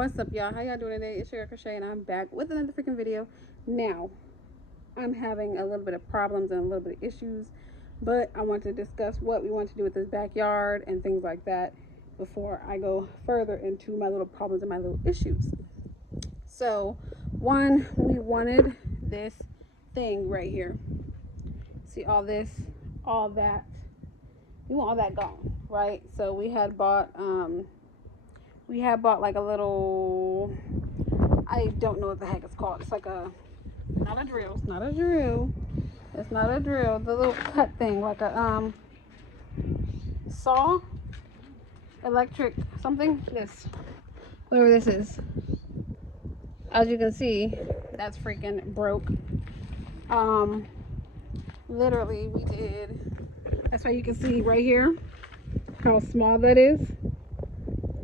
What's up, y'all? How y'all doing today? It's your Crochet, and I'm back with another freaking video. Now, I'm having a little bit of problems and a little bit of issues, but I want to discuss what we want to do with this backyard and things like that before I go further into my little problems and my little issues. So, one, we wanted this thing right here. See all this, all that. We want all that gone, right? So we had bought like a little, I don't know what the heck it's called. It's like not a drill. It's not a drill. It's not a drill. The little cut thing, like a saw, electric something. This, whatever this is. As you can see, that's freaking broke. Literally, we did. That's why you can see right here how small that is.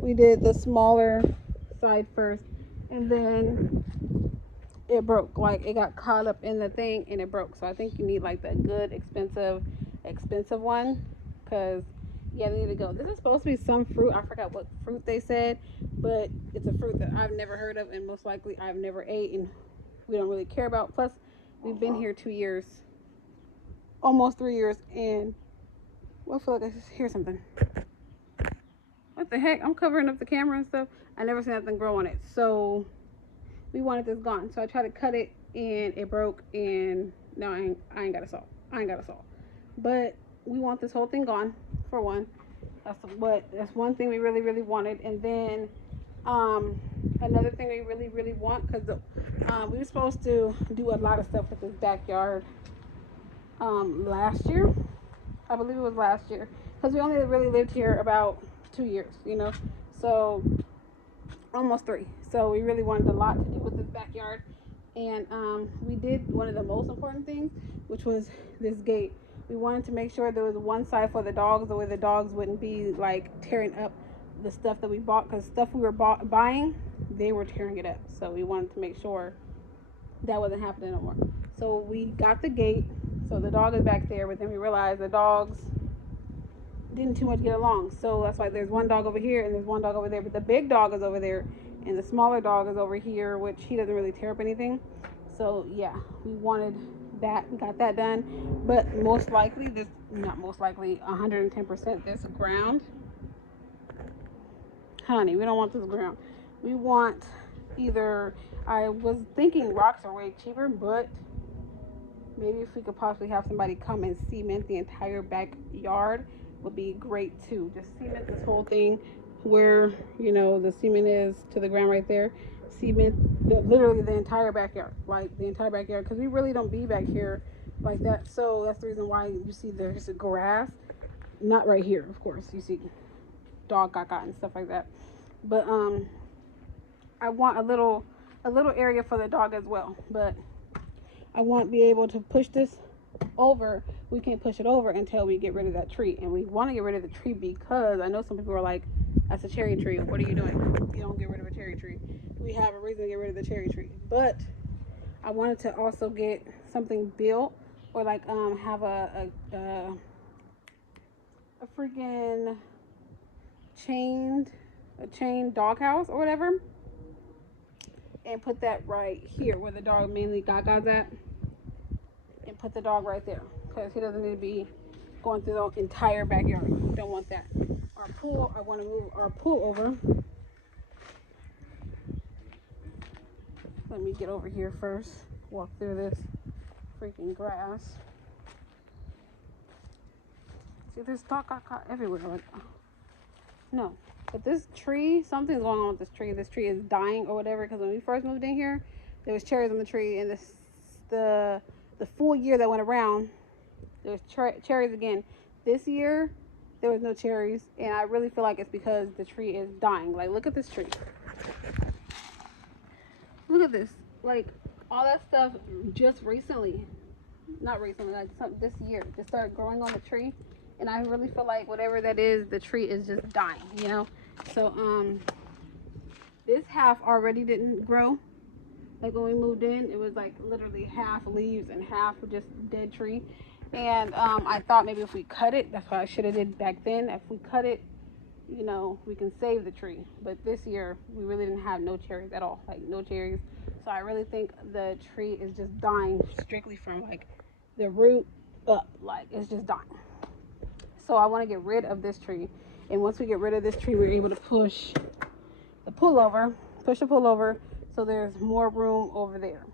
We did the smaller side first, and then it broke. Like, it got caught up in the thing and it broke. So I think you need like the good expensive one, because yeah, they need to go. This is supposed to be some fruit. I forgot what fruit they said, but it's a fruit that I've never heard of, and most likely I've never ate, and we don't really care about. Plus, we've been here 2 years, almost 3 years, and I feel like I just hear something. What the heck? I'm covering up the camera and stuff. I never seen nothing grow on it. So we wanted this gone. So I tried to cut it and it broke, and now I ain't got a saw. But we want this whole thing gone, for one. That's one thing we really wanted. And then another thing we really want, because we were supposed to do a lot of stuff with this backyard last year. I believe it was last year, because we only really lived here about 2 years, so almost 3. So we really wanted a lot to do with this backyard, and we did one of the most important things, which was this gate. We wanted to make sure there was one side for the dogs, the way the dogs wouldn't be like tearing up the stuff that we bought, because stuff we were buying, they were tearing it up. So we wanted to make sure that wasn't happening no more. So we got the gate, so the dog is back there, but then we realized the dogs didn't too much get along. So that's why there's one dog over here and there's one dog over there, but the big dog is over there and the smaller dog is over here, which he doesn't really tear up anything. So yeah, we wanted that. We got that done. But most likely, 110%, this ground, honey, we don't want this ground. We want either, I was thinking rocks are way cheaper, but maybe if we could possibly have somebody come and cement the entire backyard would be great too. Just cement this whole thing where, the cement is to the ground right there. Cement literally the entire backyard, because we really don't be back here like that. So that's the reason why you see there's grass. Not right here, of course. You see dog caca and stuff like that. But I want a little area for the dog as well. But I won't be able to push this over. We can't push it over until we get rid of that tree, and we want to get rid of the tree because I know some people are like, that's a cherry tree, what are you doing? You don't get rid of a cherry tree. We have a reason to get rid of the cherry tree. But I wanted to also get something built, or like have a freaking chained doghouse or whatever, and put that right here where the dog mainly gaga's at, and put the dog right there, because he doesn't need to be going through the entire backyard. Don't want that. Our pool, I want to move our pool over. Let me get over here first, walk through this freaking grass. See, there's dog caca everywhere. Like, no. But this tree, something's going on with this tree. This tree is dying or whatever, because when we first moved in here, there was cherries on the tree, and the full year that went around, there was cherries again. This year, there was no cherries, and I really feel like it's because the tree is dying. Like, look at this tree. Look at this. Like, all that stuff just recently, not recently, like this year, just started growing on the tree, and I really feel like whatever that is, the tree is just dying, So, this half already didn't grow. Like when we moved in, it was like literally half leaves and half just dead tree. And I thought maybe if we cut it, that's what I should have did back then. If we cut it you know, we can save the tree. But this year we really didn't have no cherries at all, like no cherries. So I really think the tree is just dying strictly from like the root up, like it's just dying. So I want to get rid of this tree, and once we get rid of this tree, we're able to push the pullover, so there's more room over there.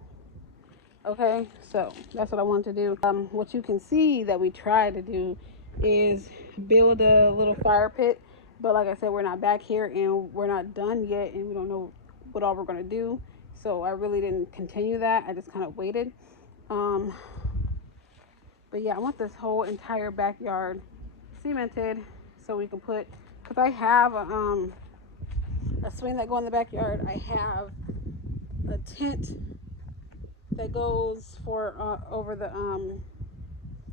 Okay, so that's what I want to do. What you can see that we try to do is build a little fire pit, but like I said, we're not back here and we're not done yet, and we don't know what all we're going to do. So I really didn't continue that. I just kind of waited. But yeah, I want this whole entire backyard cemented so we can put, because I have a swing that go in the backyard. I have a tent that goes for over the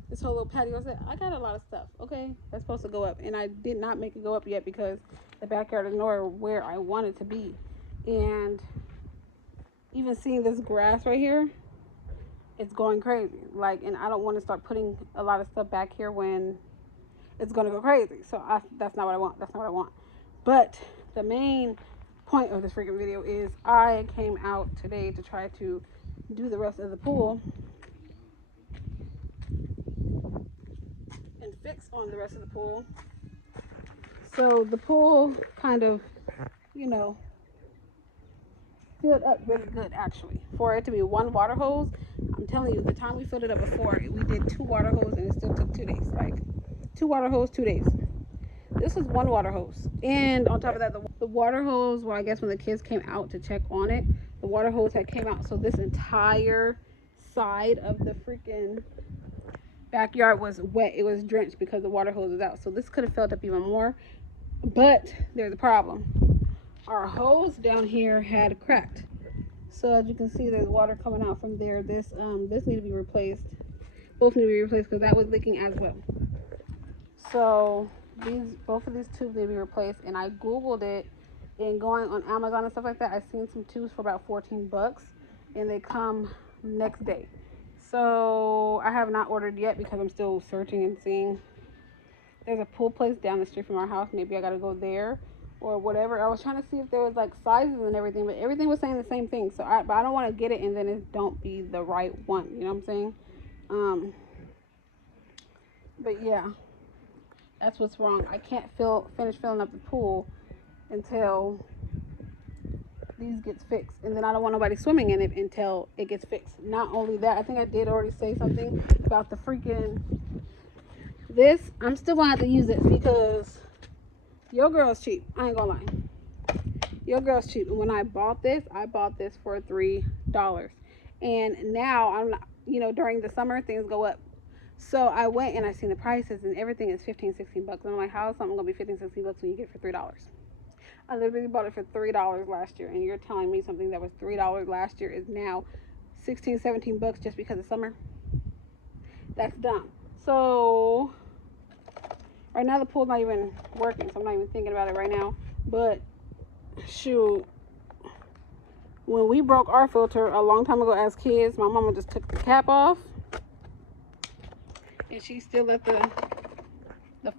this whole little patio. I got a lot of stuff, okay, that's supposed to go up, and I did not make it go up yet because the backyard is nowhere where I want it to be. And even seeing this grass right here, it's going crazy, like, and I don't want to start putting a lot of stuff back here when it's going to go crazy. So that's not what I want. But the main point of this freaking video is I came out today to try to do the rest of the pool and fix on the rest of the pool. So the pool kind of, you know, filled up really good actually. For it to be one water hose, I'm telling you, the time we filled it up before, we did 2 water hoses and it still took 2 days. Like 2 water hose, 2 days. This was 1 water hose. And on top of that, the water hose, well, I guess when the kids came out to check on it, the water hose had came out. So this entire side of the freaking backyard was wet. It was drenched because the water hose was out. So this could have filled up even more. But there's a problem. Our hose down here had cracked. So as you can see, there's water coming out from there. This need to be replaced. Both need to be replaced because that was leaking as well. So both of these tubes need to be replaced, and I googled it, and going on Amazon and stuff like that, I've seen some tubes for about $14 and they come next day. So I have not ordered yet because I'm still searching and seeing. There's a pool place down the street from our house. Maybe I gotta go there or whatever. I was trying to see if there was like sizes and everything, but everything was saying the same thing. So but I don't want to get it and then it don't be the right one, you know what I'm saying? But yeah, that's what's wrong. I can't finish filling up the pool until these gets fixed, and then I don't want nobody swimming in it until it gets fixed. Not only that, I think I did already say something about the freaking this. I'm still gonna have to use it because your girl's cheap. I ain't gonna lie, your girl's cheap. And when I bought this for $3, and now I'm not, you know, during the summer things go up. So I went and I seen the prices, and everything is $15-16. And I'm like, how is something gonna be $15-16 when you get it for $3? I literally bought it for $3 last year, and you're telling me something that was $3 last year is now $16-17 just because of summer? That's dumb. So right now the pool's not even working, so I'm not even thinking about it right now. But shoot, when we broke our filter a long time ago as kids, my mama just took the cap off, and she still let the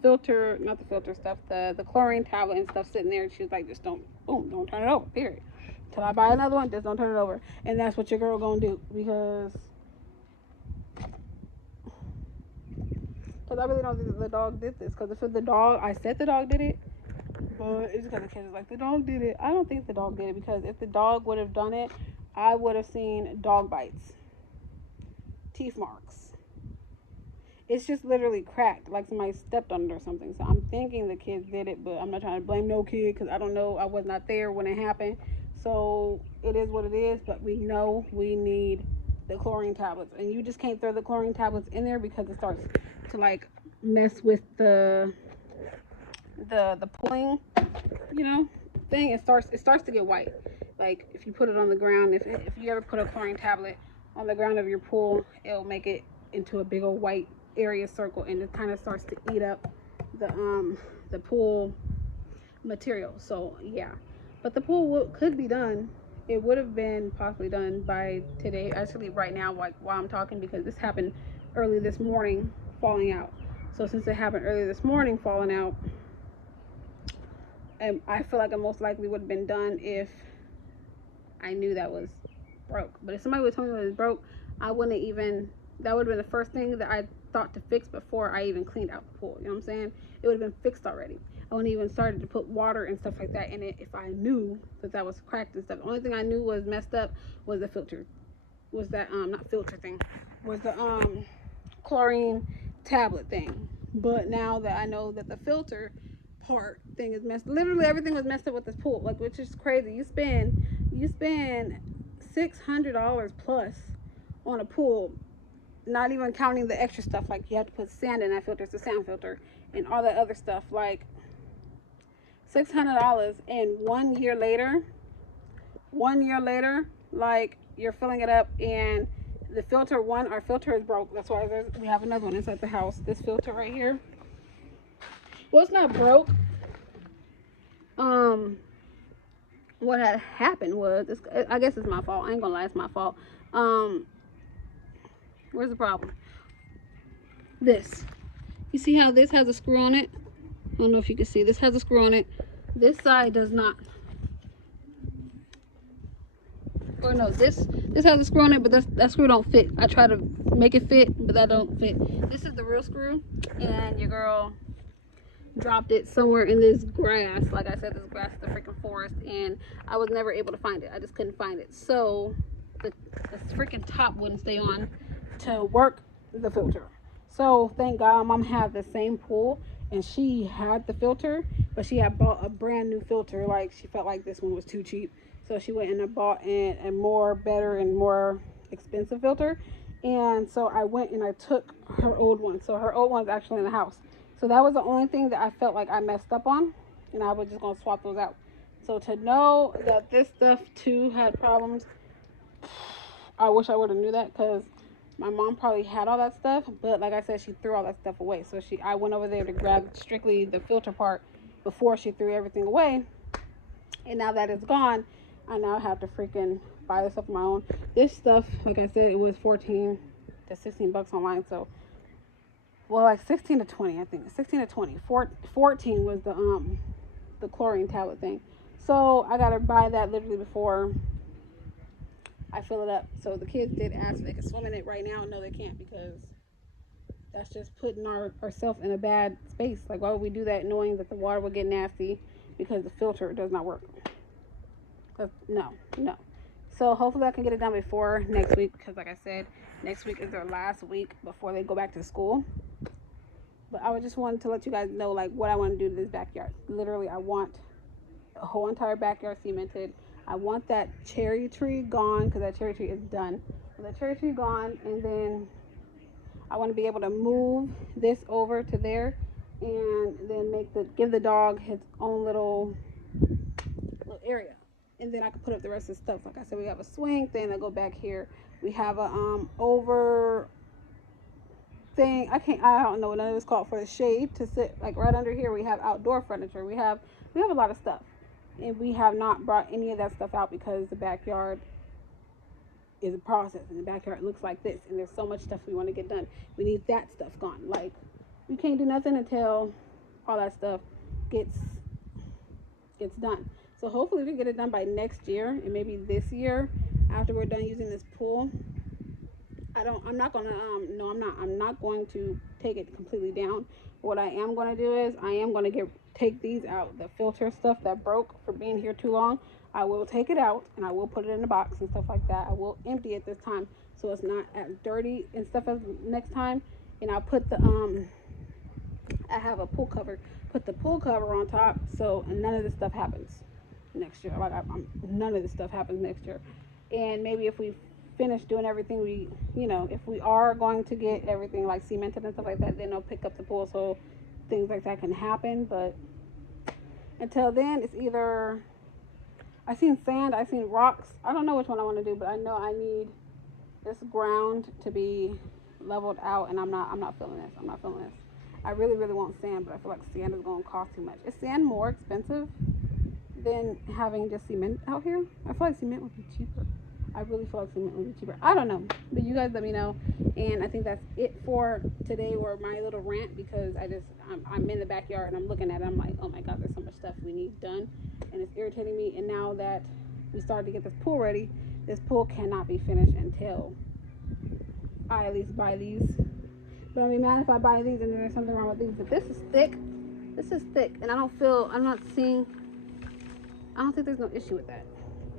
filter, not the filter stuff, the chlorine tablet and stuff sitting there, and she was like, just don't turn it over, period. Till I buy another one, just don't turn it over. And that's what your girl gonna do, because I really don't think that the dog did this. Because if the dog, I said the dog did it, but it's because the kids was like, the dog did it. I don't think the dog did it, because if the dog would have done it, I would have seen dog bites, teeth marks. It's just literally cracked, like somebody stepped on it or something. So I'm thinking the kids did it, but I'm not trying to blame no kid because I don't know. I was not there when it happened. So it is what it is, but we know we need the chlorine tablets. And you just can't throw the chlorine tablets in there because it starts to like mess with the pulling, you know, thing. It starts to get white. Like if you put it on the ground, if you ever put a chlorine tablet on the ground of your pool, it'll make it into a big old white area circle, and it kind of starts to eat up the pool material. So yeah, but the pool could be done. It would have been possibly done by today, actually right now, like while I'm talking, because this happened early this morning falling out. So since it happened early this morning falling out, And I feel like it most likely would have been done if I knew that was broke. But if somebody would tell me it was broke, I wouldn't even, that would have been the first thing that I thought to fix before I even cleaned out the pool. You know what I'm saying? It would have been fixed already. I wouldn't even started to put water and stuff like that in it if I knew that that was cracked and stuff. The only thing I knew was messed up was the filter. Was that not filter thing? Was the chlorine tablet thing. But now that I know that the filter part thing is messed, literally everything was messed up with this pool, like, which is crazy. You spend $600 plus on a pool, not even counting the extra stuff, like you have to put sand in that filter, it's a sand filter, and all that other stuff. Like $600, and 1 year later, like you're filling it up, and the filter, our filter is broke. That's why we have another one inside the house. This filter right here. Well, it's not broke. What had happened was, I guess it's my fault. I ain't gonna lie, it's my fault. Where's the problem? This. You see how this has a screw on it? I don't know if you can see. This has a screw on it. This side does not. Or no, this has a screw on it, but that screw don't fit. I try to make it fit, but that don't fit. This is the real screw, and your girl dropped it somewhere in this grass. Like I said, this grass is the freaking forest, and I was never able to find it. I just couldn't find it. So the freaking top wouldn't stay on to work the filter. So thank God mom had the same pool, and she had the filter, but she had bought a brand new filter. Like, she felt like this one was too cheap, so she went and bought a more better and more expensive filter. And so I went and I took her old one. So her old one's actually in the house. So that was the only thing that I felt like I messed up on, and I was just gonna swap those out. So to know that this stuff too had problems, I wish I would have knew that, because my mom probably had all that stuff, but like I said, she threw all that stuff away. So I went over there to grab strictly the filter part before she threw everything away. And now that it's gone, I now have to freaking buy this stuff on my own. This stuff, like I said, it was 14 to 16 bucks online. So, well, like 16 to 20, I think. 16 to 20. 14 was the chlorine tablet thing. So I gotta buy that literally before I fill it up. So the kids did ask if they could swim in it right now. No, they can't, because that's just putting ourselves in a bad space. Like, why would we do that knowing that the water will get nasty because the filter does not work? No. So hopefully I can get it done before next week, because like I said, next week is their last week before they go back to school. But I just wanted to let you guys know, like, what I want to do to this backyard. Literally, I want the whole entire backyard cemented. I want that cherry tree gone, because that cherry tree is done. The cherry tree gone, and then I want to be able to move this over to there, and then give the dog his own little area. And then I can put up the rest of the stuff. Like I said, we have a swing thing that go back here. We have a over thing. I don't know what none of it's called, for the shade to sit like right under here. We have outdoor furniture. We have a lot of stuff, and we have not brought any of that stuff out because the backyard is a process, and the backyard looks like this, and there's so much stuff we want to get done. We need that stuff gone. Like, we can't do nothing until all that stuff gets done. So hopefully we can get it done by next year, and maybe this year after we're done using this pool. I'm not going to take it completely down. What I am going to do is I am going to take these out, the filter stuff that broke for being here too long. I will take it out, and I will put it in a box and stuff like that. I will empty it this time, so it's not as dirty and stuff as next time. And I'll put I have a pool cover. Put the pool cover on top, so none of this stuff happens next year. Like, none of this stuff happens next year. And maybe if we finish doing everything, if we are going to get everything like cemented and stuff like that, then I'll pick up the pool so things like that can happen. But until then, it's either I seen sand, I seen rocks. I don't know which one I want to do, but I know I need this ground to be leveled out, and I'm not feeling this. I really, really want sand, but I feel like sand is going to cost too much. Is sand more expensive than having just cement out here? I feel like cement would be cheaper. I really feel like cement would be cheaper. I don't know, but you guys let me know. And I think that's it for today, or my little rant, because I'm in the backyard and I'm looking at it. I'm like, oh my god, there's so much stuff we need done, and it's irritating me. And now that we started to get this pool ready, this pool cannot be finished until I at least buy these. But I'll be mad if I buy these and there's something wrong with these. But this is thick. This is thick, and I don't think there's no issue with that.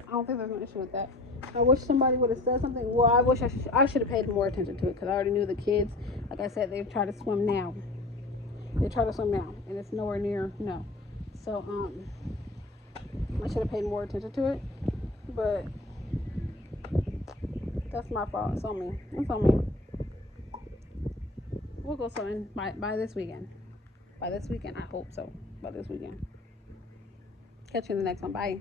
I don't think there's no issue with that. I wish somebody would have said something. Well, I wish I should have paid more attention to it, because I already knew the kids. Like I said, they try to swim now. And it's nowhere near no. So I should have paid more attention to it. But that's my fault. It's on me. It's on me. We'll go swimming by this weekend. By this weekend, I hope so. By this weekend. Catch you in the next one. Bye.